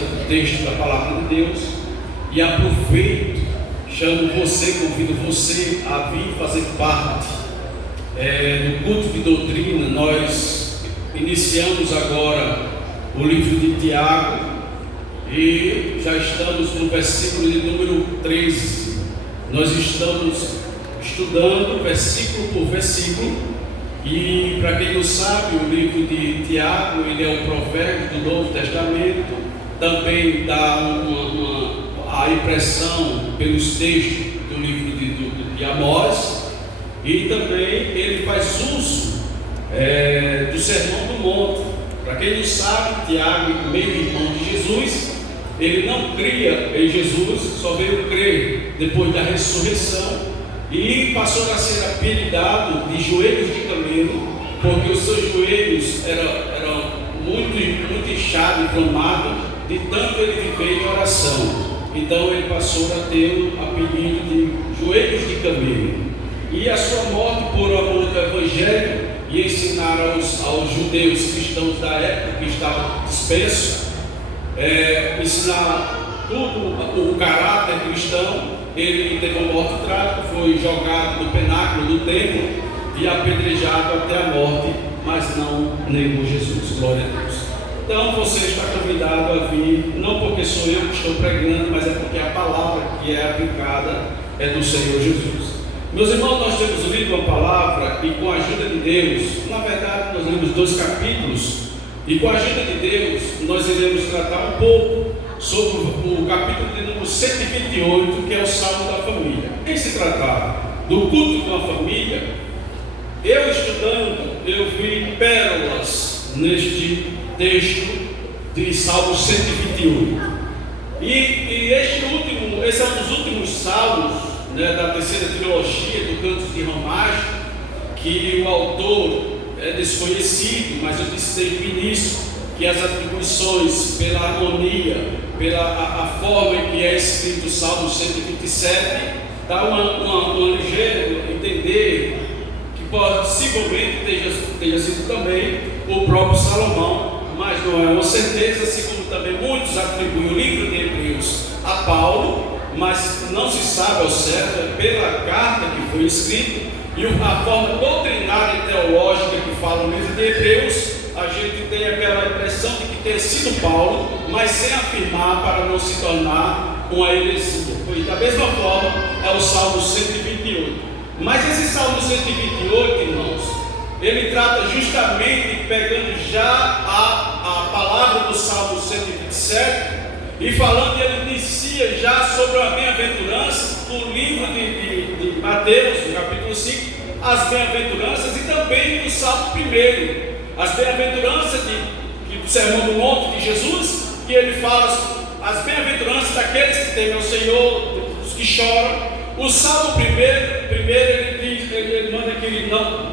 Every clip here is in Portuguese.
do texto da palavra de Deus e aproveito, convido você a vir fazer parte do culto de doutrina. Nós iniciamos agora o livro de Tiago e já estamos no versículo de número 13. Nós estamos estudando versículo por versículo, e para quem não sabe, o livro de Tiago, ele é o provérbio do Novo Testamento, também dá a impressão pelos textos do livro de Amós, e também ele faz uso do Sermão do Monte. Para quem não sabe, Tiago, meio irmão de Jesus, ele não cria em Jesus, só veio crer depois da ressurreição, e passou a ser apelidado de joelhos de camelo, porque os seus joelhos eram muito inchados, inflamados, de tanto ele viver em oração. Então ele passou a ter o apelido de joelhos de camelo. E a sua morte por amor do Evangelho e ensinar aos judeus cristãos da época que estavam dispersos, ensinar tudo o caráter cristão. Ele teve uma morte trágica, foi jogado no penáculo do templo e apedrejado até a morte, mas não negou Jesus. Glória a Deus. Então você está convidado a vir, não porque sou eu que estou pregando, mas é porque a palavra que é aplicada é do Senhor Jesus. Meus irmãos, nós temos lido uma palavra e com a ajuda de Deus, na verdade nós lemos 2 capítulos, e com a ajuda de Deus nós iremos tratar um pouco sobre o capítulo de número 128, que é o Salmo da Família. Em se tratar do culto com a família, eu estudando, eu vi pérolas neste texto de Salmo 128. E esse é um dos últimos salmos, da terceira trilogia do Cantos de Romagem, que o autor é desconhecido, mas eu disse desde o início que as atribuições pela harmonia, pela forma em que é escrito o Salmo 127, dá uma ligeira entender que possivelmente tenha sido também o próprio Salomão, mas não é uma certeza, segundo também muitos atribuem o livro de Hebreus a Paulo, mas não se sabe ao certo, pela carta que foi escrita e a forma doutrinária e teológica que fala no livro de Hebreus. A gente tem aquela impressão de que tenha sido Paulo, mas sem afirmar para não se tornar uma heresia. E da mesma forma é o Salmo 128. Mas esse Salmo 128, irmãos, ele trata justamente, pegando já a palavra do Salmo 127 e falando, ele inicia já sobre a bem-aventurança do livro de Mateus, no capítulo 5, as bem-aventuranças, e também do Salmo 1. As bem-aventuranças do Sermão do Monte de Jesus, que ele fala as bem-aventuranças daqueles que temem ao Senhor, dos que choram. O Salmo primeiro ele manda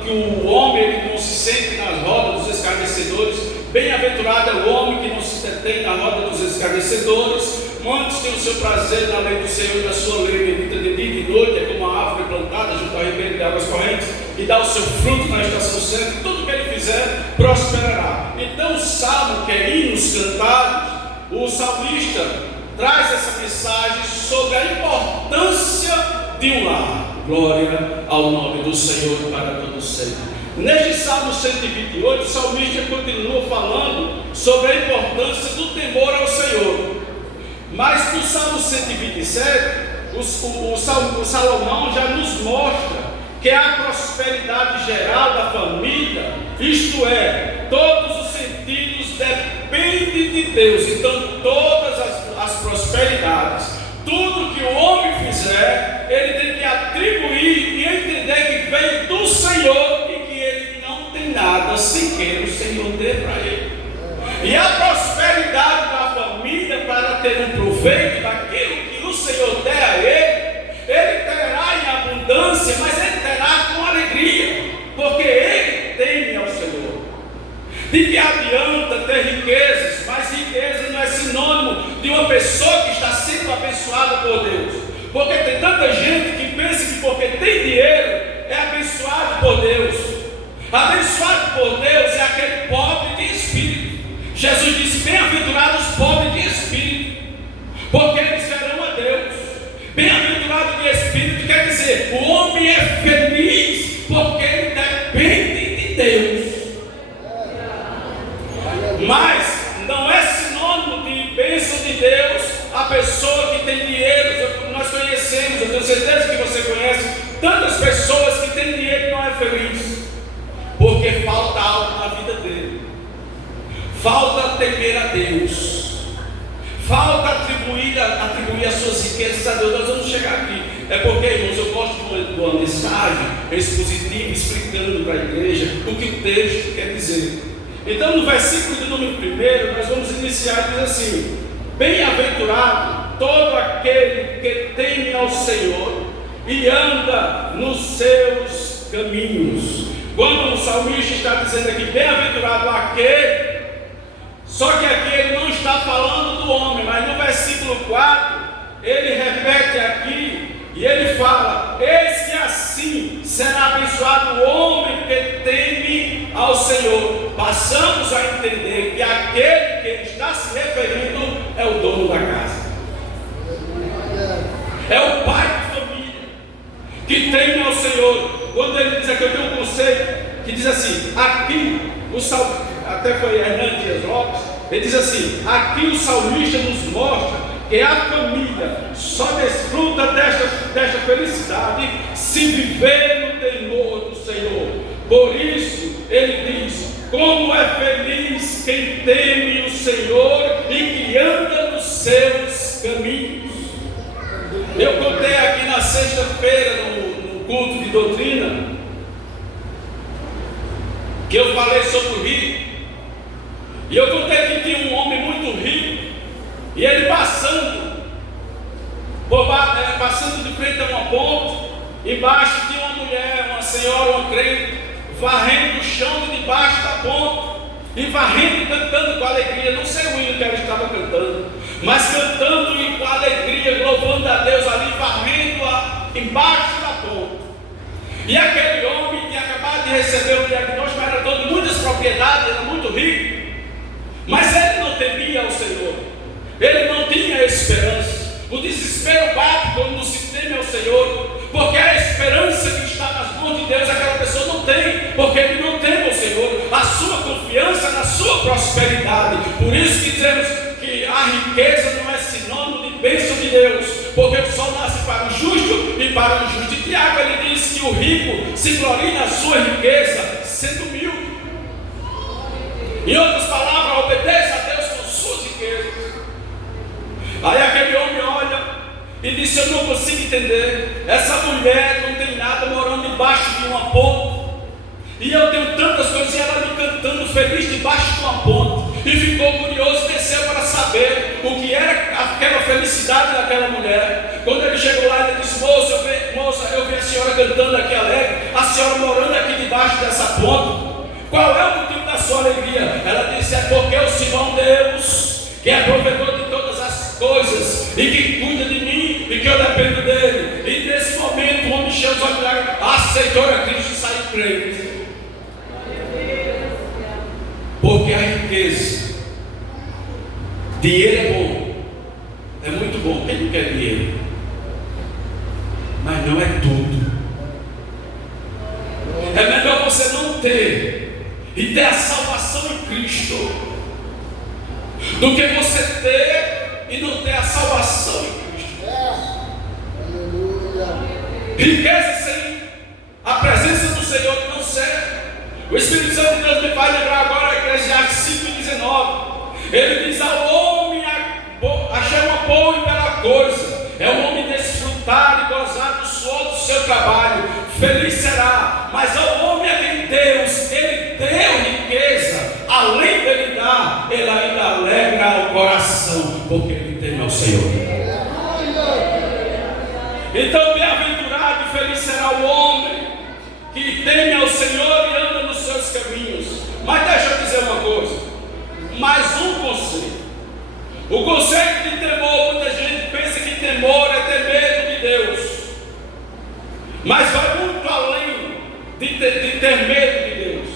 que o homem ele não se sente nas rodas dos escarnecedores. Bem-aventurado é o homem que não se detém na roda dos escarnecedores. Muitos têm o seu prazer na lei do Senhor e na sua lei medita de dia e de noite. É como a árvore plantada junto ao ribeiro de águas correntes e dá o seu fruto na estação certa. Tudo que ele fizer prosperará. Então o salmo, que é hinos cantados, o salmista traz essa mensagem sobre a importância de um lar. Glória ao nome do Senhor para todo sempre. Neste Salmo 128, o salmista continua falando sobre a importância do temor ao Senhor. Mas no Salmo 127, o Salomão já nos mostra que a prosperidade geral da família, isto é, todos os sentidos dependem de Deus. Então todas as prosperidades, tudo que o homem fizer, ele tem que atribuir e entender que veio do Senhor e que ele não tem nada sem que o Senhor dê para ele. E a prosperidade da família, para ter um proveito daquilo que o Senhor der a ele terá em abundância, mas ele terá com alegria, porque ele teme ao Senhor. De que adianta ter riquezas, mas riqueza não é sinônimo de uma pessoa que está sendo abençoada por Deus. Porque tem tanta gente que pensa que porque tem dinheiro é abençoado por Deus. Abençoado por Deus é aquele pobre de espírito. Jesus disse: bem-aventurados os pobres de espírito. homem é feliz porque ele depende de Deus. Mas não é sinônimo de bênção de Deus a pessoa que tem dinheiro. Nós conhecemos, eu tenho certeza que você conhece tantas pessoas que têm dinheiro e não é feliz, porque falta algo na vida dele. Falta temer a Deus, falta atribuir as suas riquezas a Deus. Nós vamos chegar aqui. É porque, irmãos, eu gosto de uma mensagem expositiva explicando para a igreja o que o texto quer dizer. Então, no versículo de número 1, nós vamos iniciar diz assim: bem-aventurado todo aquele que teme ao Senhor e anda nos seus caminhos. Quando o salmista está dizendo aqui, bem-aventurado aquele, só que aqui ele não está falando do homem, mas no versículo 4, ele repete aqui, e ele fala: eis que assim será abençoado o homem que teme ao Senhor. Passamos a entender que aquele que ele está se referindo é o dono da casa, é o pai de família, que teme ao Senhor. Quando ele diz aqui, eu tenho um conceito que diz assim, aqui, o salmista, até foi Hernando Dias Lopes, ele diz assim: aqui o salmista nos mostra que a família só desfruta desta felicidade se viver no temor do Senhor. Por isso ele diz: como é feliz quem teme o Senhor e que anda nos seus caminhos. Eu contei aqui na sexta-feira no culto de doutrina que eu falei sobre o rico, e eu contei que tinha um homem muito rico, e ele passando de frente a uma ponte, embaixo tinha uma mulher, uma senhora, uma crente, varrendo o chão de debaixo da ponte, e varrendo e cantando com alegria. Não sei o hino que ela estava cantando, mas cantando e com alegria, louvando a Deus ali, varrendo embaixo da ponte. E aquele homem tinha acabado de receber um diagnóstico, era dono de muitas propriedades, era muito rico, mas ele não temia ao Senhor, ele não tinha esperança. O desespero bate quando não se teme ao Senhor, porque a esperança que está nas mãos de Deus aquela pessoa não tem, porque ele não teme ao Senhor, a sua confiança na sua prosperidade. Por isso que dizemos que a riqueza não é sinônimo de bênção de Deus, porque o sol nasce para o justo e para o injusto. E Tiago ele diz que o rico se gloria na sua riqueza, sendo humilde. Em outras palavras, obedeça a Deus com suas riquezas. Aí aquele homem olha e disse: eu não consigo entender, essa mulher não tem nada morando debaixo de uma ponte, e eu tenho tantas coisas, e ela me cantando feliz debaixo de uma ponte. E ficou curioso, desceu para saber o que era aquela felicidade daquela mulher. Quando ele chegou lá, ele disse: moça, eu vi a senhora cantando aqui alegre, a senhora morando aqui debaixo dessa ponte, qual é o motivo da sua alegria? Ela disse: é porque o Senhor Deus, que é provedor de todas as coisas e que cuida de mim e que eu dependo dele. E nesse momento o homem encheu os olhos, aceitou a Cristo e saiu crente. Porque a riqueza, dinheiro é bom, é muito bom, quem não quer dinheiro? Mas não é tudo. É melhor você não ter e ter a salvação em Cristo, do que você ter e não ter a salvação em Cristo. Riqueza sem a presença do Senhor não serve. O Espírito Santo de Deus me faz lembrar agora Eclesiastes 5:19. Ele diz: ao homem achei uma boa e bela coisa, é o homem desfrutar e gozar do suor do seu trabalho, feliz será. Mas ao homem a quem Deus, ele deu riqueza, além dele dar, ele ainda alegra o coração, porque ele teme ao Senhor. Então, bem-aventurado e feliz será o homem que teme ao Senhor e anda nos seus caminhos. Mas deixa eu dizer uma coisa, mais um conceito. O conceito de temor, muita gente pensa que temor é ter medo de Deus, mas vai muito além de ter medo de Deus.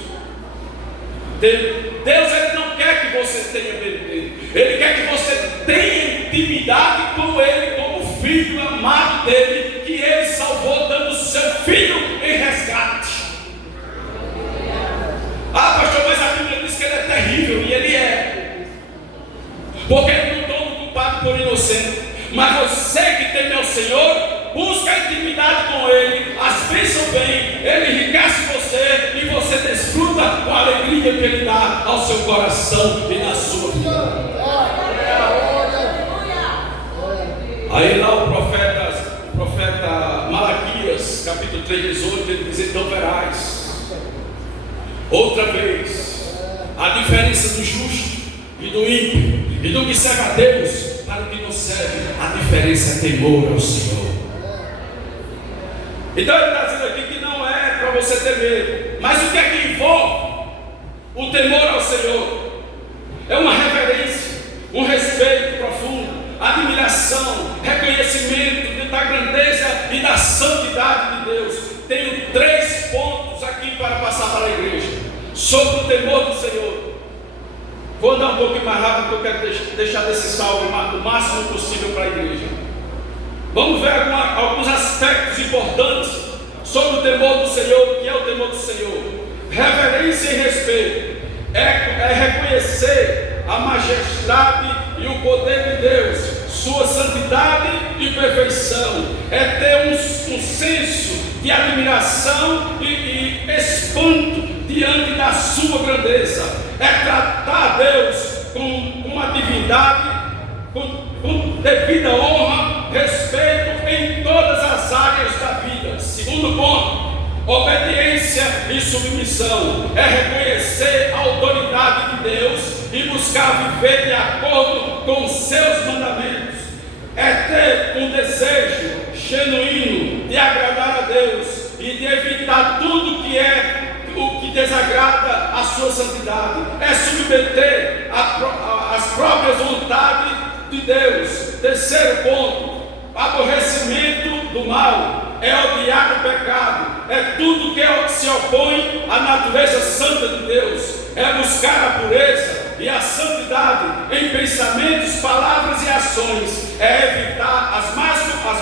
Deus ele não quer que você tenha medo dele, ele quer que você tenha intimidade com ele, como filho amado dele, que ele salvou dando seu filho porque ele não toma o culpado por inocente. Mas você que teme ao Senhor, busca a intimidade com Ele, as bênçãos vêm, Ele enriquece você e você desfruta com a alegria que Ele dá ao seu coração e na sua vida. Aí lá o profeta Malaquias, capítulo 3, 18, ele diz: então verás outra vez a diferença do justo e do ímpio e do que serve a Deus para o que não serve. A diferença é temor ao Senhor. Então ele está dizendo aqui que não é para você ter medo, mas o que é que envolve o temor ao Senhor? É uma reverência, um respeito profundo, admiração, reconhecimento da grandeza e da santidade de Deus. Tenho 3 pontos aqui para passar para a igreja sobre o temor do Senhor. Vou andar um pouquinho mais rápido, porque eu quero deixar desse salve o máximo possível para a igreja. Vamos ver alguns aspectos importantes sobre o temor do Senhor. O que é o temor do Senhor? Reverência e respeito é reconhecer a majestade e o poder de Deus, sua santidade e perfeição. É ter um senso de admiração e espanto diante da sua grandeza. É tratar Deus com a divindade, com devida honra, respeito em todas as áreas da vida. Segundo ponto, obediência e submissão. É reconhecer a autoridade de Deus e buscar viver de acordo com os seus mandamentos. É ter um desejo genuíno de agradar a Deus e de evitar tudo que é o que desagrada a sua santidade. É submeter as próprias vontades de Deus. Terceiro ponto, aborrecimento do mal. É odiar o pecado. É tudo que se opõe à natureza santa de Deus. É buscar a pureza e a santidade em pensamentos, palavras e ações. É evitar as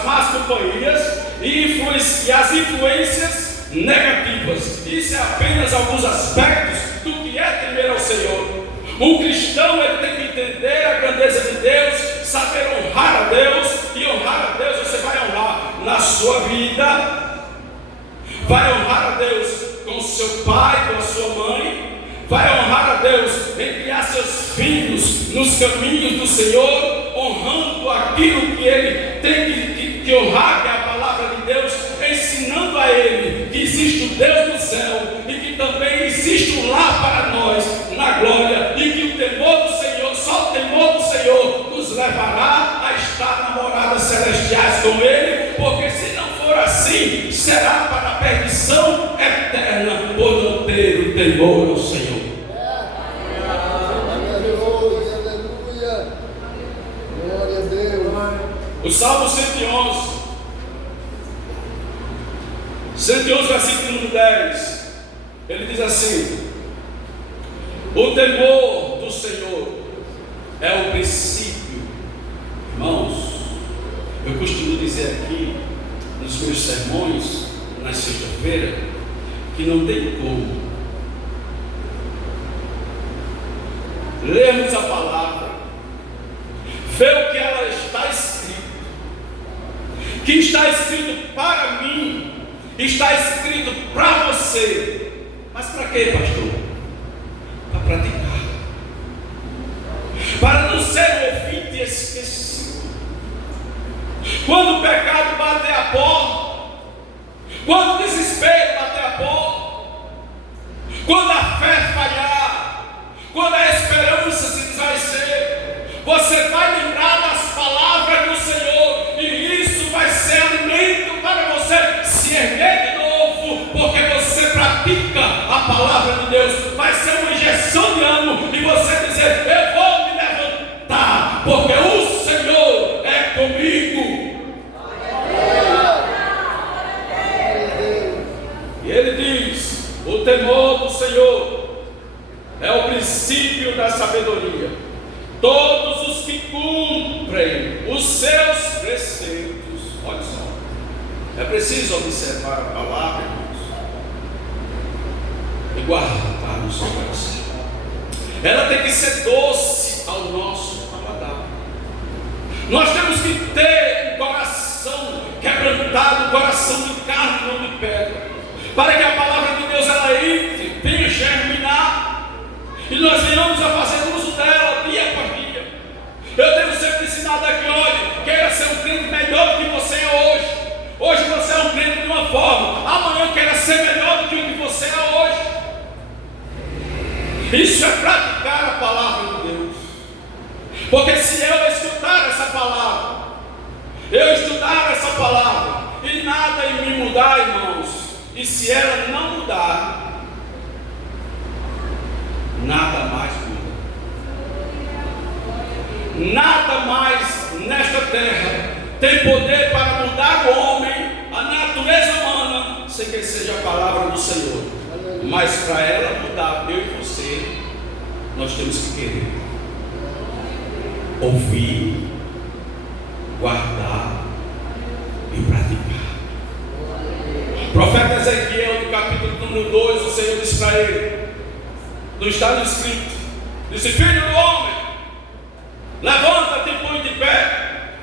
más companhias e as influências negativas. Isso é apenas alguns aspectos do que é temer ao Senhor. Um cristão, ele tem que entender a grandeza de Deus, saber honrar a Deus, e honrar a Deus você vai honrar na sua vida, vai honrar a Deus com o seu pai, com a sua mãe, vai honrar a Deus em criar seus filhos nos caminhos do Senhor, honrando aquilo que ele tem que honrar, que é a palavra de Deus, ensinando a ele que existe o Deus do céu e que também existe um lar para nós na glória, e que o temor do Senhor, só o temor do Senhor nos levará a estar na moradas celestiais com Ele, porque se não for assim, será para a perdição eterna por não ter o temor ao Senhor. Aleluia, glória a Deus. O Salmo 111, versículo número 10, ele diz assim: o temor do Senhor é o princípio. Irmãos, eu costumo dizer aqui nos meus sermões, na sexta-feira, que não tem como lermos a palavra, ver o que ela está escrito, que está escrito para mim, está escrito para você. Mas para quê, pastor? Para praticar, para não ser um ouvinte esquecido. Quando o pecado bater a porta, quando o desespero bater a porta, quando a fé falhar, quando a esperança se desvanecer, você vai lembrar das palavras do Senhor, e isso vai ser alimento para você se erguer de novo, porque você pratica a palavra de Deus. Vai ser uma injeção de ânimo e você dizer: eu vou me levantar, porque o Senhor é comigo. E ele diz: o temor do Senhor é o princípio da sabedoria. Todos os que cumprem os seus preceitos, olha só, é preciso observar a palavra, irmãos, e guardar no seu coração. Ela tem que ser doce ao nosso paladar. Nós temos que ter um coração quebrantado, um coração de carne, não de pedra, para que a palavra de Deus ela entre, venha germinar, e nós venhamos a fazer uso dela dia após dia. Eu tenho sempre ensinado aqui, olha, queira ser um crente melhor do que você é hoje. Hoje você é um crente de uma forma, amanhã queira ser melhor do que o que você é hoje. Isso é praticar a palavra de Deus. Porque se eu escutar essa palavra, eu estudar essa palavra, e nada em mim mudar, irmãos, e se ela não mudar, nada mais muda. Nada mais nesta terra tem poder para mudar o homem, a natureza humana, sem que seja a palavra do Senhor. Mas para ela mudar, eu e você, nós temos que querer ouvir, guardar e praticar. O profeta Ezequiel, no capítulo número 2, o Senhor disse para ele, não está no escrito, disse: filho do homem, levanta-te e põe de pé.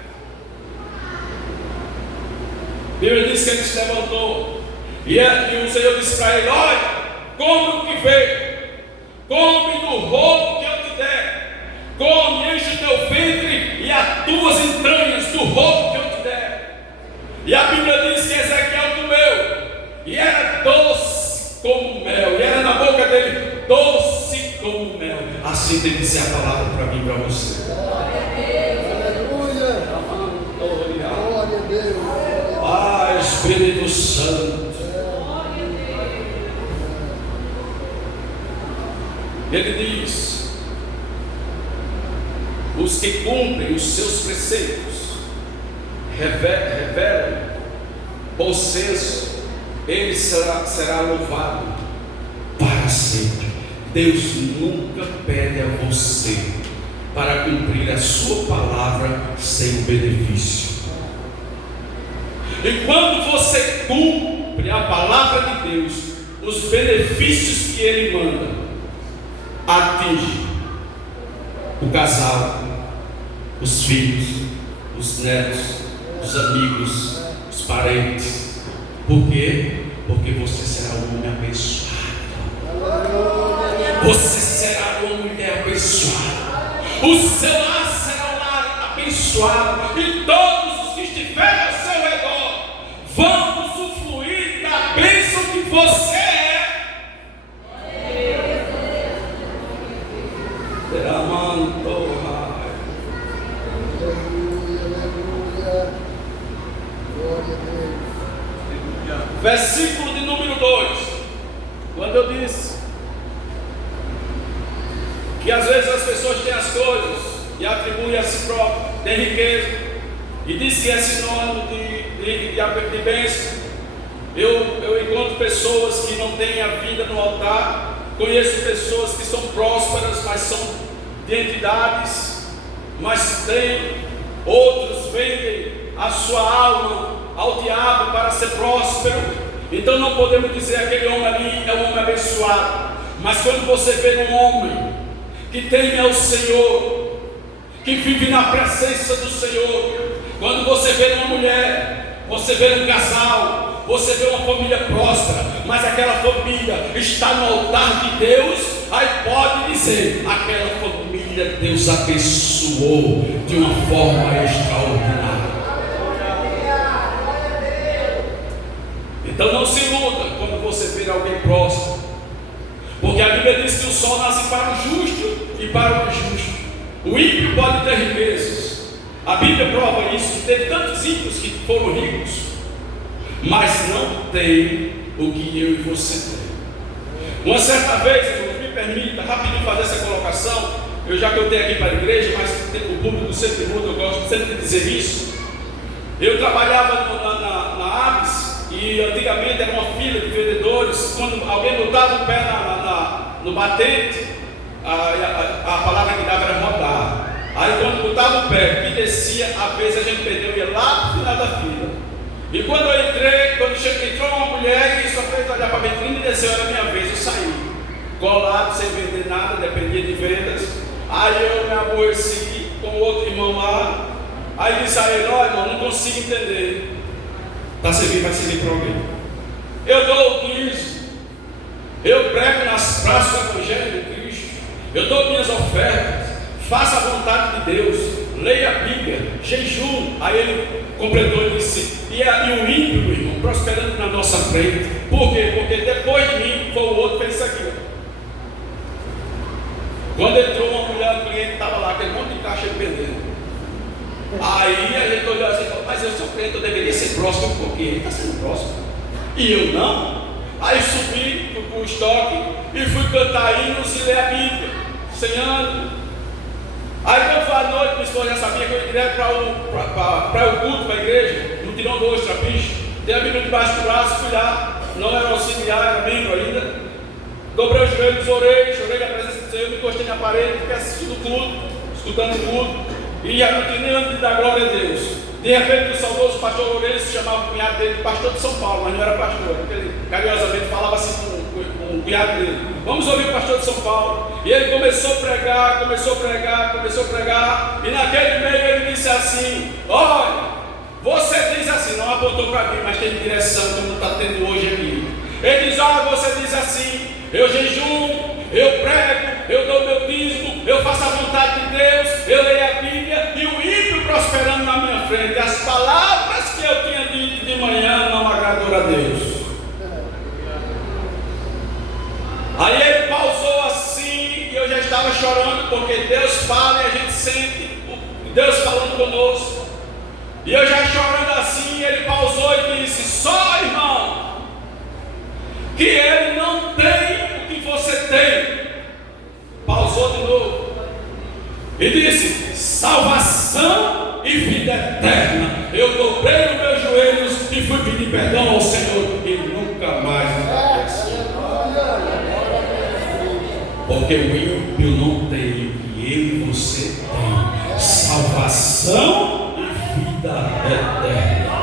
A Bíblia diz que ele se levantou, e o Senhor disse para ele: olha, come o que veio, come do roubo que eu te der, come, enche o teu ventre e as tuas entranhas do roubo que eu te der. E a Bíblia diz que Ezequiel comeu, e era doce como mel, e era na boca dele doce como mel. Assim tem que ser a palavra para mim e para você. Aleluia. Glória a Deus. Ah, Espírito Santo. Ele diz: os que cumprem os seus preceitos revelam bom senso, ele será louvado para sempre. Deus nunca pede a você para cumprir a sua palavra sem o benefício. E quando você cumpre a palavra de Deus, os benefícios que Ele manda atingem o casal, os filhos, os netos, os amigos, os parentes. Por quê? Porque você será um homem abençoado. Você será uma mulher abençoada. O seu lar será um lar abençoado. E todos os que estiverem ao seu redor vão usufruir da bênção que você é. Versículo de número 2, quando eu disse que às vezes as pessoas têm as coisas e atribuem a si próprio, têm riqueza, e diz que é sinônimo de bênção. Eu encontro pessoas que não têm a vida no altar, conheço pessoas que são prósperas, mas são de entidades, mas tem, outros vendem a sua alma ao diabo para ser próspero. Então não podemos dizer aquele homem ali é um homem abençoado. Mas quando você vê um homem que teme ao Senhor, que vive na presença do Senhor, quando você vê uma mulher, você vê um casal, você vê uma família próspera, mas aquela família está no altar de Deus, aí pode dizer, aquela família Deus abençoou de uma forma extraordinária. Então não se iluda quando você vê alguém próximo, porque a Bíblia diz que o sol nasce para o justo e para o injusto. O ímpio pode ter riquezas, a Bíblia prova isso, que teve tantos ímpios que foram ricos, mas não tem o que eu e você tem. Uma certa vez, me permita rapidinho fazer essa colocação, eu já contei aqui para a igreja, mas o público sempre muda, eu gosto sempre de dizer isso. Eu trabalhava na Aves, e antigamente era uma fila de vendedores. Quando alguém botava o pé no batente, a palavra que dava era rodar. Aí quando botava o pé que descia, a vez a gente perdeu, ia lá no final da fila. E quando eu entrei, entrou uma mulher e só fez olhar para a vitrine e desceu, era a minha vez, eu saí colado, sem vender nada, dependia de vendas. Aí eu me aborreci com outro irmão lá, Aí disse a ele: ó, irmão, não consigo entender. Vai servir para alguém. Eu dou o dízimo, eu prego nas praças do Evangelho de Cristo, eu dou minhas ofertas, faça a vontade de Deus, leia a Bíblia, jejum. Aí ele completou e disse: e o ímpio, irmão, prosperando na nossa frente. Por quê? Porque depois de mim foi o outro que fez isso aqui. Quando entrou uma mulher, o cliente estava lá, aquele monte de caixa vendendo. Aí a gente olhou assim e falou: mas eu sou crente, eu deveria ser próximo, porque ele está sendo próximo. E eu não. Aí subi para o estoque e fui cantar hinos e ler a Bíblia, 100 anos. Aí quando foi à noite, minha esposa já sabia que eu ia direto para o culto, para a igreja, no tirão do osso, trapiche. Dei a Bíblia debaixo do braço, fui lá, não era auxiliar, era membro ainda. Dobrei os joelhos, orei, chorei na presença do Senhor, me encostei na parede, fiquei assistindo o culto, escutando o culto, e já continuando de dar glória a Deus. De repente, o saudoso pastor Lourenço chamava o cunhado dele de pastor de São Paulo, mas não era pastor, porque ele carinhosamente falava assim com o cunhado dele: vamos ouvir o pastor de São Paulo. E ele começou a pregar, e naquele meio ele disse assim: olha, você diz assim, não apontou para mim, mas tem direção como está tendo hoje aqui. Ele diz: olha, você diz assim, eu jejuo, eu prego, eu dou meu dízimo, eu faço a vontade de Deus, eu leio a Bíblia, e o ímpio prosperando na minha frente. As palavras que eu tinha dito de manhã não agradaram a Deus. Aí ele pausou assim, e eu já estava chorando, porque Deus fala e a gente sente Deus falando conosco. E eu já chorando assim, ele pausou e disse: só, irmão, que ele não tem o que você tem. Pausou de novo e disse: salvação e vida eterna. Eu dobrei os meus joelhos e fui pedir perdão ao Senhor, e nunca mais me aconteceu. Porque o ímpio não tem o que eu e você tem: salvação e vida eterna.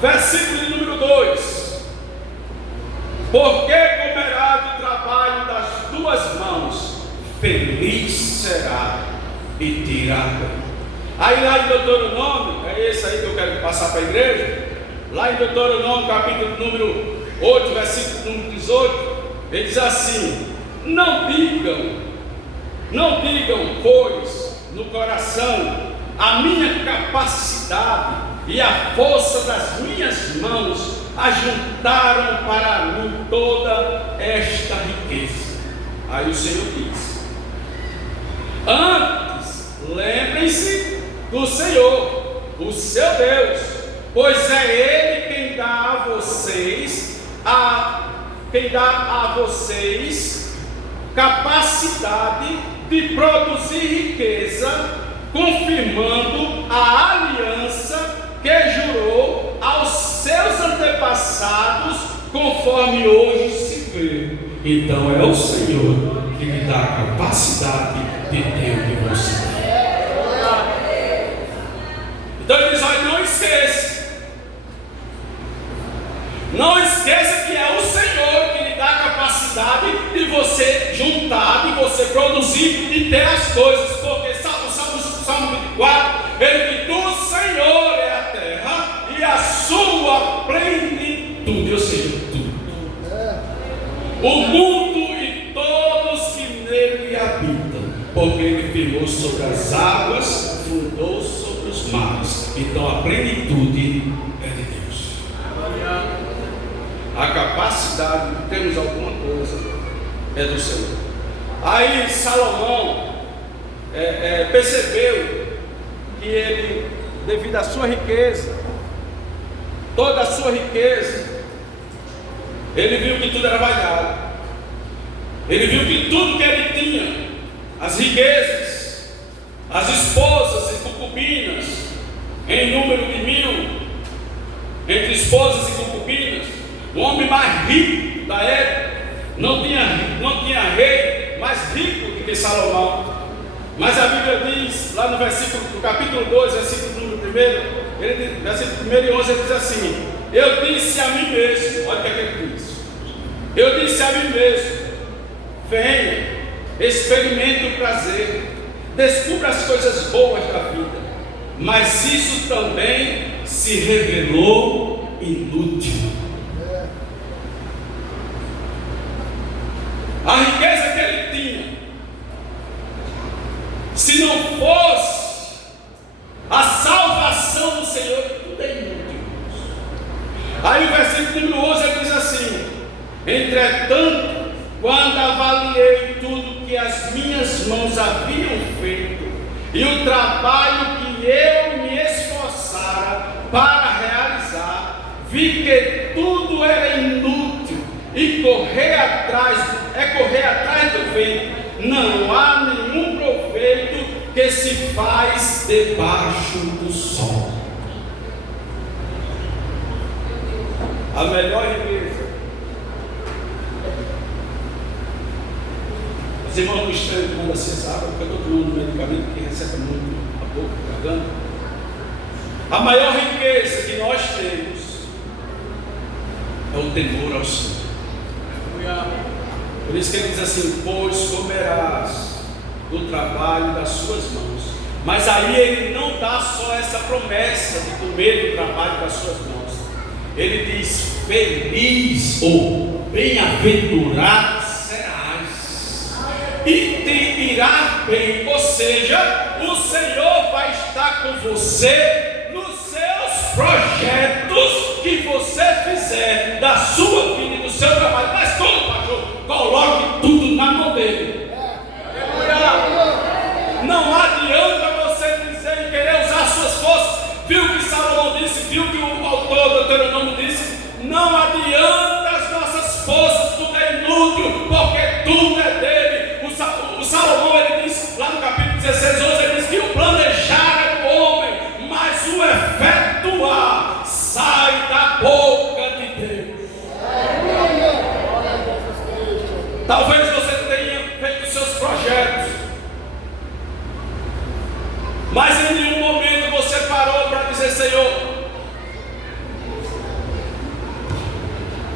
Versículo de número 2: porque comerá do trabalho das tuas mãos, feliz será e tirará. Aí lá em Deuteronômio, é esse aí que eu quero passar para a igreja. Lá em Deuteronômio, capítulo número 8, versículo número 18, ele diz assim: não digam, pois, no coração, a minha capacidade e a força das minhas mãos ajuntaram para mim toda esta riqueza. Aí o Senhor diz: antes lembrem-se do Senhor, o seu Deus, pois é Ele quem dá a vocês capacidade de produzir riqueza, confirmando a aliança que jurou aos seus antepassados, conforme hoje se vê. Então é o Senhor que me dá a capacidade de ter o que você tem. Então ele diz: olha, não esqueça que é o Senhor que lhe dá a capacidade de você juntar, de você produzir e ter as coisas. Porque Salmo 24, ele diz: do Senhor é a terra e a sua plenitude, ou seja, tudo. O mundo e todos que nele habitam, porque ele firmou sobre as águas, fundou sobre os mares. Então a plenitude é de Deus. A capacidade de termos alguma coisa é do Senhor. Aí Salomão percebeu que ele, devido à sua riqueza, toda a sua riqueza, ele viu que tudo era vaidade. Ele viu que tudo que ele tinha, as riquezas, as esposas e concubinas, em número de 1000, entre esposas e concubinas, o homem mais rico da época, não tinha rei mais rico do que Salomão. Mas a Bíblia diz, lá no capítulo 2, versículo número 1, versículo 1 e 11, ele diz assim: eu disse a mim mesmo, olha o que é que ele diz. Eu disse a mim mesmo: venha, experimente o prazer, descubra as coisas boas da vida, mas isso também se revelou inútil. A riqueza que ele tinha, se não fosse a salvação do Senhor, tudo é inútil. Aí o versículo número 11 ele diz assim: entretanto, quando avaliei tudo que as minhas mãos haviam feito e o trabalho que eu me esforçara para realizar, vi que tudo era inútil e correr atrás do vento. Não há nenhum proveito que se faz debaixo do sol. A melhor riqueza. Os irmãos no estranho tomando assim, sabe? Porque eu estou tomando medicamento que recebe muito a boca, a garganta. A maior riqueza que nós temos é o temor ao Senhor. Por isso que ele diz assim: pois comerás do trabalho das suas mãos. Mas aí ele não dá só essa promessa de comer do trabalho das suas mãos. Ele diz: feliz ou bem-aventurado serás, e te irá bem. Ou seja, o Senhor vai estar com você nos seus projetos que você fizer da sua vida e do seu trabalho. Mas como, pastor? Coloque tudo na mão dele. Não adianta você dizer e querer usar suas forças. Viu o que Salomão disse? Viu o que o autor do Deuteronômio disse? Não adianta as nossas forças, tudo é inútil, porque tudo é dele. O Salomão, ele diz lá no capítulo 16, 11, ele diz que o planejar é do homem, mas o efetuar sai da boca de Deus. Talvez você tenha feito seus projetos, mas em nenhum momento você parou para dizer: Senhor,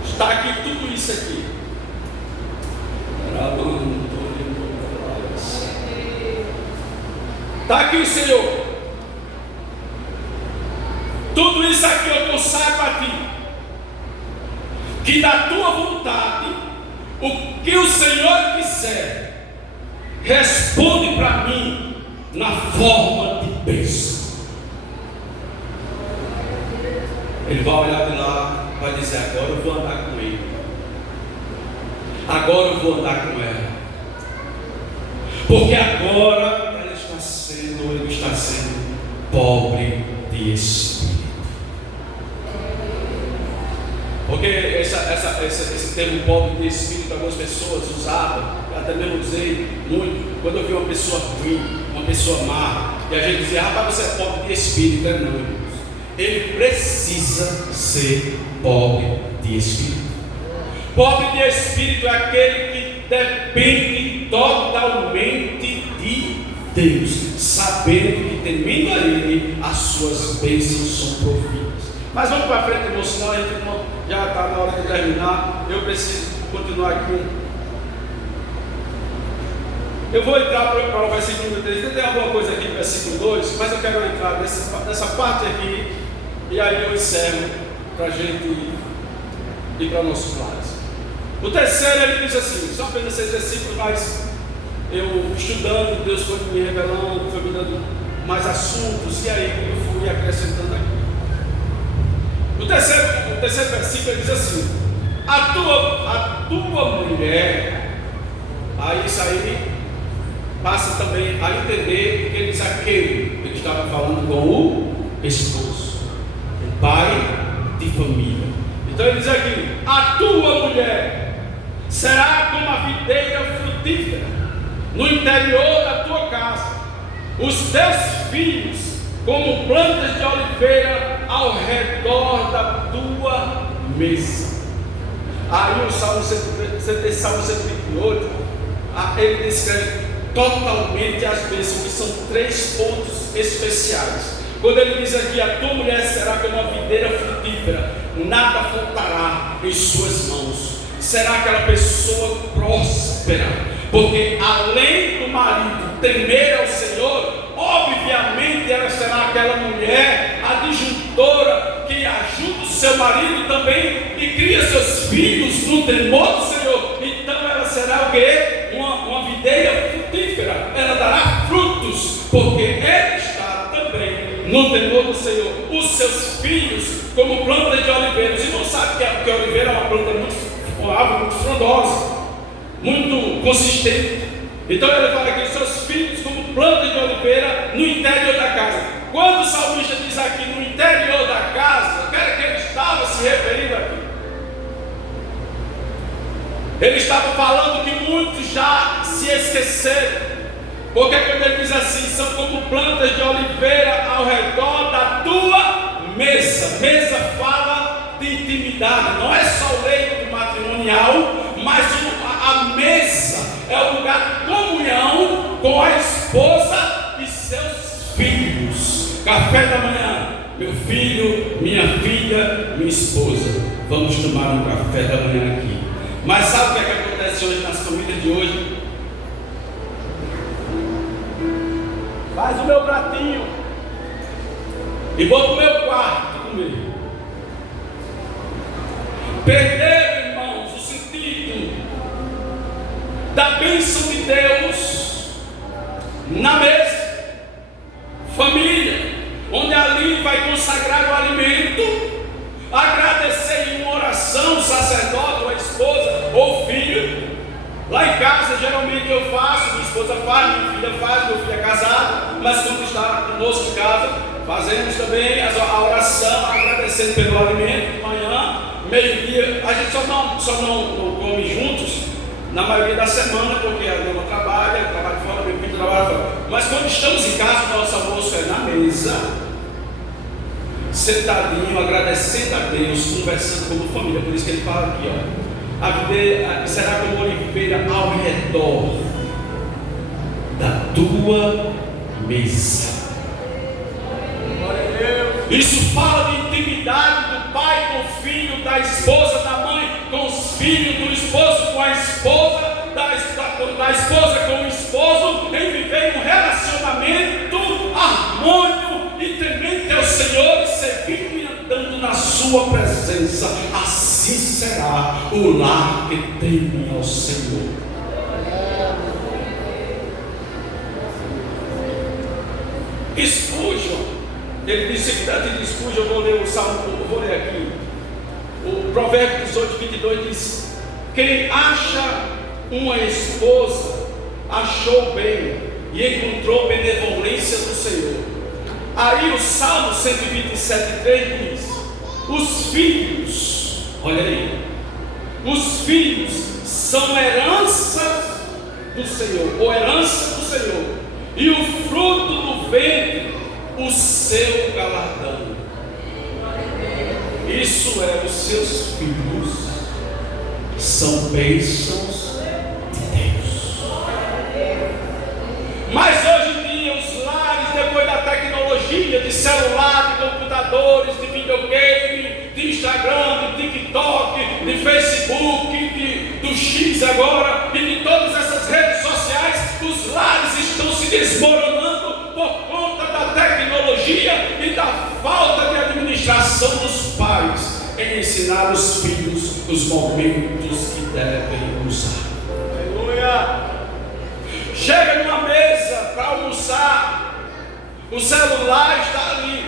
está aqui tudo isso aqui. Está aqui o Senhor. Tudo isso aqui eu consago a ti. Que da tua vontade, o que o Senhor quiser, responde para mim na forma de bênção. Ele vai olhar de lá, vai dizer: agora eu vou andar com ele. Agora eu vou andar com ela. Porque agora ele está sendo pobre de espírito. Porque esse termo pobre de espírito, algumas pessoas usavam, até mesmo usei muito, quando eu vi uma pessoa ruim, uma pessoa má, e a gente dizia: rapaz, você é pobre de espírito. Não, irmãos. Ele precisa ser pobre de espírito. Pobre de espírito é aquele que depende totalmente de Deus, sabendo que temendo a Ele, as suas bênçãos são providas. Mas vamos para frente, irmão, senão a gente já está na hora de terminar. Eu preciso continuar aqui. Eu vou entrar para o versículo 3. Tem alguma coisa aqui no versículo 2, mas eu quero entrar nessa parte aqui, e aí eu encerro para a gente ir para nossos lares. O terceiro, ele diz assim, só apenas 6 versículos, mas eu estudando, Deus foi me revelando, foi me dando mais assuntos, e aí eu fui acrescentando aqui. O terceiro versículo, ele diz assim: a tua mulher. Aí isso aí passa também a entender que ele diz aquele. Ele estava falando com o esposo, o pai de família. Então ele diz aqui: a tua mulher será como a videira frutífera no interior da tua casa, os teus filhos como plantas de oliveira ao redor da tua mesa. Aí o Salmo 128, ele descreve totalmente as bênçãos, que são 3 pontos especiais. Quando ele diz aqui: a tua mulher será como uma videira frutífera, nada faltará em suas mãos. Será aquela pessoa próspera, porque além do marido, temer ao Senhor, obviamente ela será aquela mulher adjuntora que ajuda o seu marido também e cria seus filhos no temor do Senhor. Então ela será o quê? Uma videira frutífera. Ela dará frutos, porque ele está também no temor do Senhor. Os seus filhos como plantas de oliveira. Os irmãos sabem que a oliveira é uma árvore muito frondosa, muito consistente. Então ele fala que os seus filhos como plantas de oliveira no interior da casa. Quando o salmista diz aqui no interior da casa, eu quero que ele estava se referindo aqui. Ele estava falando que muitos já se esqueceram. Porque quando ele diz assim, são como plantas de oliveira ao redor da tua mesa. Mesa fala de intimidade, não é só o leito matrimonial, mas a mesa é o lugar de comunhão com a esposa e seus filhos. Café da manhã, meu filho, minha filha, minha esposa, vamos tomar um café da manhã aqui. Mas sabe o que é que acontece hoje nas famílias de hoje? Faz o meu pratinho e vou para o meu quarto comer. Perderam, irmãos, o sentido da bênção de Deus na mesa, família, onde ali vai consagrar o alimento, agradecer em uma oração o sacerdote, ou a esposa, ou o filho. Lá em casa, geralmente eu faço, minha esposa faz, minha filha faz, meu filho é casado, mas quando está conosco em casa, fazemos também a oração, agradecendo pelo alimento, de manhã, meio-dia. A gente só não come juntos na maioria da semana, porque a dona trabalha fora, meu filho trabalha fora. Mas quando estamos em casa, o nosso almoço é na mesa, sentadinho, agradecendo a Deus, conversando como família. Por isso que ele fala aqui, ó. A videira será como oliveira ao redor da tua mesa. Isso fala de intimidade do pai com o filho, da esposa, da mãe com os filhos, do esposo com a esposa, da esposa com o esposo, em viver um relacionamento harmônico e temente ao Senhor e servindo e andando na sua presença. Assim será o lar que teme ao Senhor. Spurgeon, ele disse, antes de Spurgeon, eu vou ler o Salmo, eu vou ler aqui. O Provérbio 18, 22 diz: quem acha uma esposa, achou bem e encontrou benevolência do Senhor. Aí o Salmo 127, 3 diz: os filhos, olha aí, os filhos são herança do Senhor, ou herança do Senhor, e o fruto do ventre, o seu galardão. Isso é, os seus filhos são bênçãos de Deus. Mas hoje em dia, os lares, depois da tecnologia de celular, de computadores, de videogame, de Instagram, de TikTok, de Facebook, do X agora, e de todas essas redes sociais, os lares estão se desmoronando por conta da tecnologia e da falta de administração dos pais em ensinar os filhos os momentos que devem usar. Aleluia! Chega numa mesa para almoçar, o celular está ali,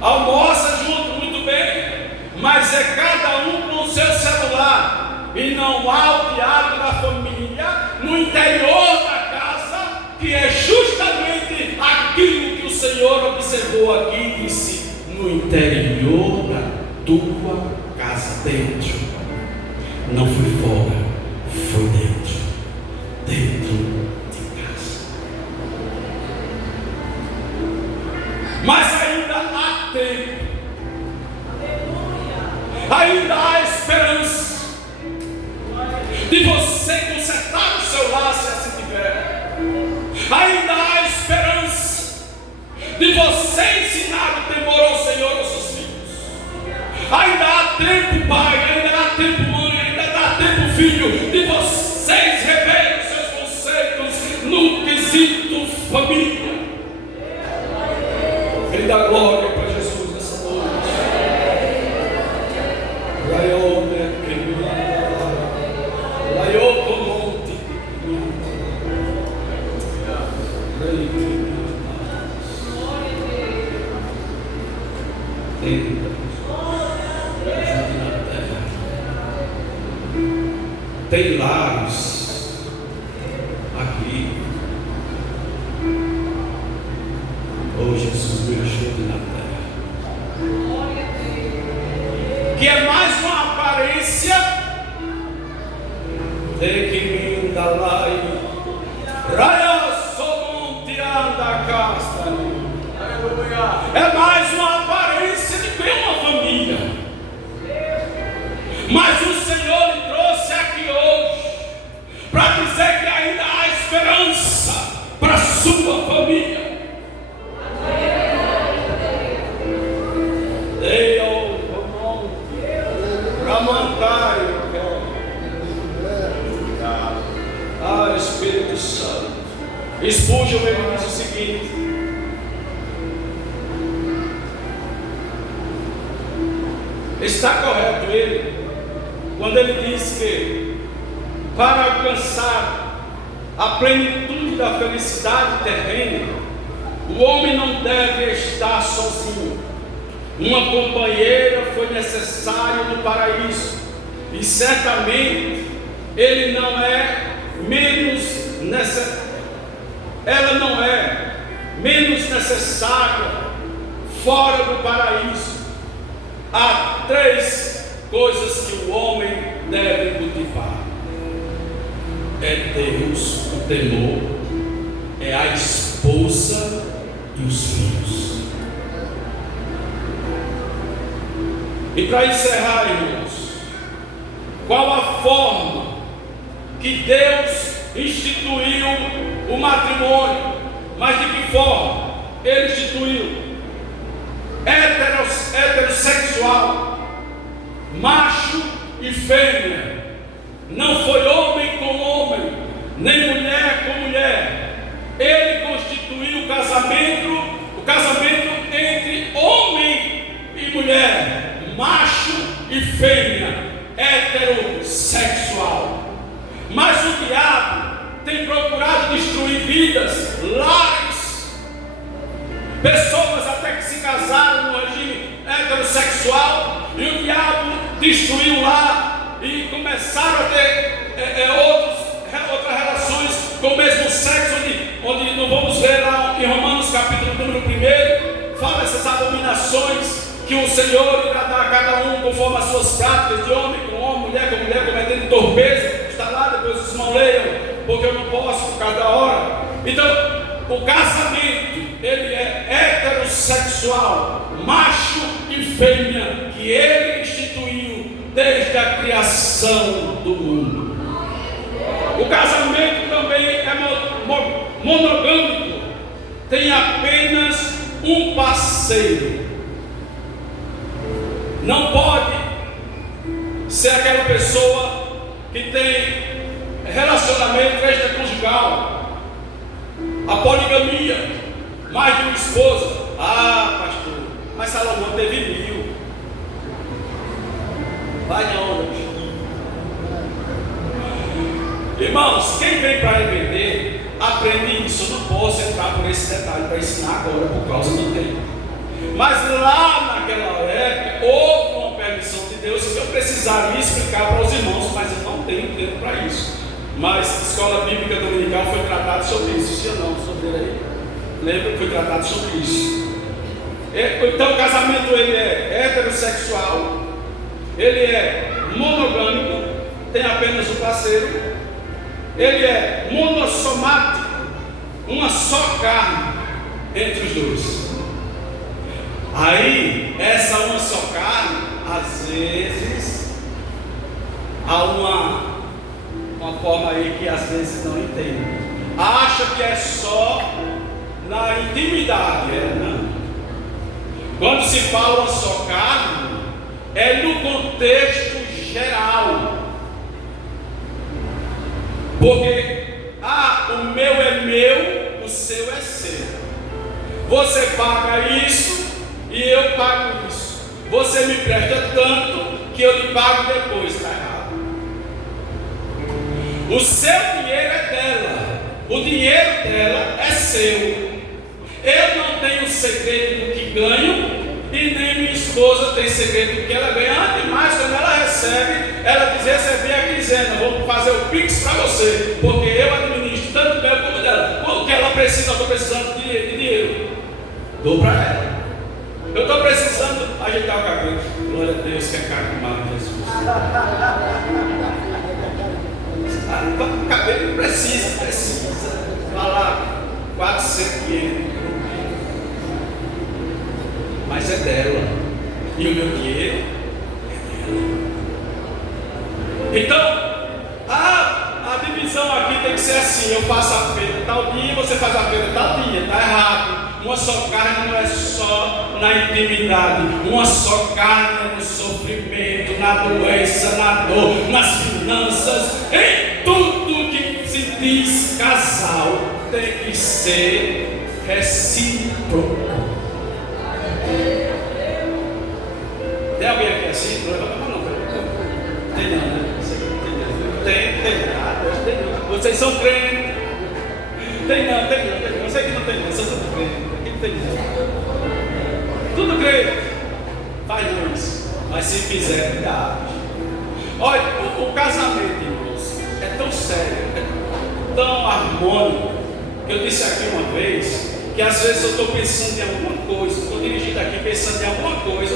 almoça junto, muito bem, mas é cada um com o seu celular, e não há o diálogo da família no interior da casa, que é justamente aquilo que o Senhor observou aqui e disse: no interior da tua casa, dentro, não foi fora, foi dentro de casa. Mas ainda há tempo, ainda há esperança de você consertar o seu lar, se assim tiver. Ainda há esperança de você ensinar o temor ao Senhor aos seus filhos. Ainda há tempo, pai, ainda há tempo, mãe, ainda há tempo, filho, de vocês reverem os seus conceitos no quesito família. Quem dá glória para Jesus nessa noite? Tem lares aqui. Oh, Jesus, me ajude na terra. Que é mais uma aparência de que me dá lá e é mais uma aparência de bem uma família. Mas o Senhor lhe trouxe aqui hoje para dizer que ainda há esperança para a sua família. Espírito Santo. Spurgeon ele diz o seguinte: está correto ele quando ele diz que para alcançar a plenitude da felicidade terrena, o homem não deve estar sozinho. Uma companheira foi necessária no paraíso, e certamente ele não é ela não é menos necessária fora do paraíso. Há 3 coisas que o homem deve cultivar: é Deus, o temor, é a esposa e os filhos. E para encerrar, irmãos, qual a forma que Deus instituiu o matrimônio? Mas de que forma ele instituiu? Heterossexual, macho e fêmea. Não foi homem com homem, nem mulher com mulher. Ele constituiu o casamento entre homem e mulher, macho e fêmea, heterossexual. Mas o diabo tem procurado destruir vidas, lares, pessoas até que se casaram no regime heterossexual, e o diabo destruiu lá e começaram a ter outras relações com o mesmo sexo, onde não vamos ver lá em Romanos capítulo número 1, fala essas abominações que o Senhor irá dar a cada um conforme as suas práticas, de homem com homem, mulher com mulher, cometendo torpeza. Está lá, depois os irmãos leiam, porque eu não posso por causa da hora. Então, o casamento, ele é heterossexual, macho e fêmea, que ele instituiu desde a criação do mundo. O casamento também é monogâmico, tem apenas um parceiro. Não pode ser aquela pessoa que tem relacionamento extraconjugal, a poligamia, mais de uma esposa. Ah, pastor, mas Salomão teve 1000. Vai não, irmãos, quem vem para arrepender, aprende isso. Eu não posso entrar por esse detalhe para ensinar agora por causa do tempo. Mas lá naquela época houve uma permissão de Deus que eu precisaria explicar para os irmãos, mas eu não tenho tempo para isso. Mas a escola bíblica dominical foi tratada sobre isso, sim ou não? Sobre ele aí. Lembra que foi tratado sobre isso. Então o casamento ele é heterossexual, ele é monogâmico, tem apenas um parceiro, ele é monossomático, uma só carne entre os dois. Aí, essa uma só carne, às vezes, há uma forma aí que às vezes não entende. Acha que é só na intimidade, não. Quando se fala uma só carne, é no contexto geral. Porque, o meu é meu, o seu é seu. Você paga isso e eu pago isso. Você me presta tanto que eu lhe pago depois, está errado. O seu dinheiro é dela, o dinheiro dela é seu. Eu não tenho segredo do que ganho e nem minha esposa tem segredo do que ela ganha. Antes mais, quando ela recebe, ela diz: recebi a quinzena, vou fazer o Pix para você, porque eu administro tanto meu como dela. Porque ela precisa, eu estou precisando de dinheiro, dou para ela. Eu estou precisando ajeitar o cabelo. Glória a Deus, que é caro demais, Jesus. O cabelo precisa. Vai lá, 400, 500. Mas é dela. E o meu dinheiro é dela. Então, a divisão aqui tem que ser assim: eu faço a feira tal dia, você faz a feira tal dia. Está errado. Uma só carne não é só na intimidade. Uma só carne é no sofrimento, na doença, na dor, nas finanças. Em tudo que se diz casal tem que ser recíproco. Tem alguém aqui assim? Não levanta a mão, não. Tem não, né? Tem. Vocês são crentes. Tem não. Eu sei que não tem não. Vocês são crentes. Aqui não tem não. Tudo crente. Faz isso. Mas se fizer, cuidado. Olha, o casamento, irmãos, é tão sério, é tão harmônico, que eu disse aqui uma vez, que às vezes eu estou pensando em alguma coisa, estou dirigindo aqui pensando em alguma coisa,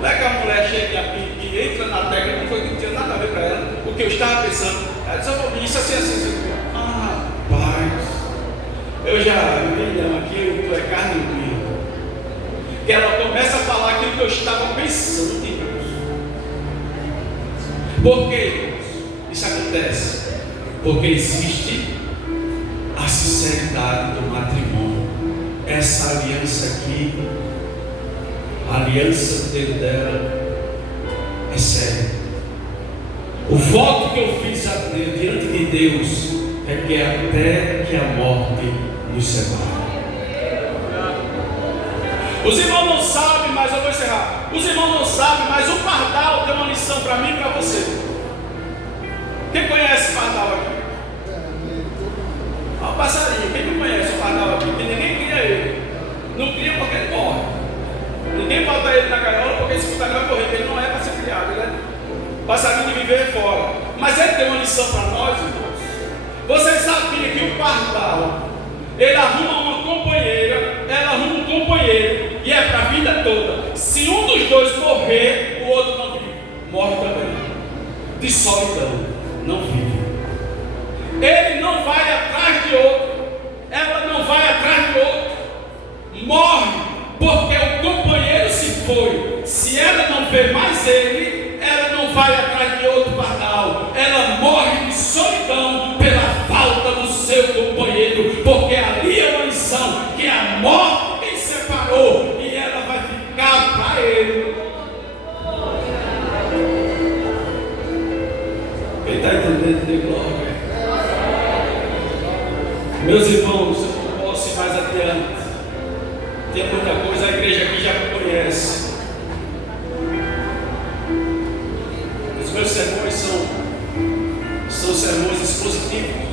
não é que a mulher chega e entra na técnica, não foi que não tinha nada a ver para ela, o que eu estava pensando, ela diz: isso assim. Rapaz, eu já vi aqui, tu é carne minha. Que ela começa a falar aquilo que eu estava pensando, irmãos. Por que isso acontece? Porque existe a sinceridade do matrimônio. Essa aliança aqui, a aliança dela é séria. O voto que eu fiz diante de Deus é que até que a morte nos separe. Os irmãos não sabem, mas eu vou encerrar. Os irmãos não sabem, mas o pardal tem uma lição para mim e para você. Quem conhece o pardal aqui? Olha o passarinho. Quem não conhece o pardal aqui? Porque ninguém cria ele. Não cria porque ele morre. Ninguém bota ele na gaiola porque esse pardal vai morrer. Porque ele não é para ser criado. Ele é passarinho de viver fora. Mas ele tem uma lição para nós, irmãos. Vocês sabiam que o pardal, ele arruma uma companheira, ela arruma um companheiro, e é para a vida toda. Se um dos dois morrer, o outro não vive, morre também. De solidão, não vive. Ele não vai atrás de outro, ela não vai atrás de outro, morre, porque o companheiro se foi. Se ela não vê mais ele, ela não vai atrás de outro pardal, ela morre de solidão pela falta do seu companheiro, porque ali é uma lição que a morte quem separou e ela vai ficar para ele. Quem está entendendo de glória? Meus irmãos, eu não posso ir mais adiante. Tem muita coisa, a igreja aqui já me conhece. Os meus sermões são sermões expositivos.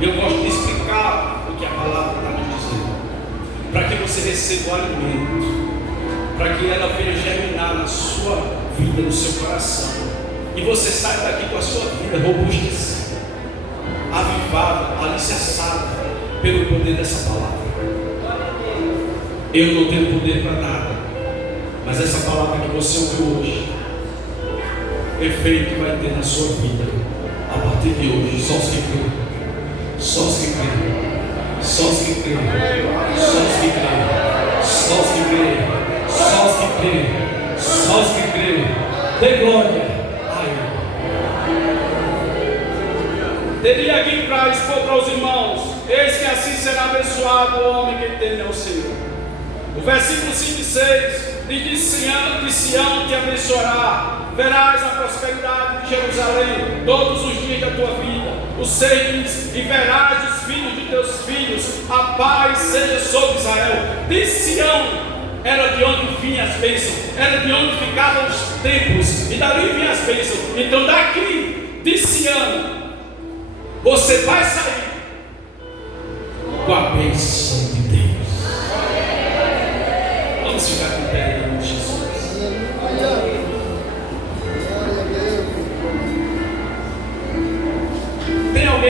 E eu gosto de explicar o que a palavra está nos dizendo, para que você receba o alimento, para que ela venha germinar na sua vida, no seu coração, e você saia daqui com a sua vida robustecida, avivada, alicerçada pelo poder dessa palavra. Eu não tenho poder para nada, mas essa palavra que você ouviu hoje, efeito vai ter na sua vida a partir de hoje. Só os que creem, só os que creem, só os que creem, só os que creem, só os que creem, só os que creem, só os que creem. Dê glória. Teria aqui para expor para os irmãos: eis que assim será abençoado o homem que teme ao Senhor. O versículo 5 e 6 diz: de Sião te abençoará, verás a prosperidade de Jerusalém todos os dias da tua vida. o 6 diz: e verás os filhos de teus filhos, a paz seja sobre Israel. De Sião era de onde vinham as bênçãos, era de onde ficavam os templos, e dali vinham as bênçãos. Então daqui de Sião você vai sair com a bênção.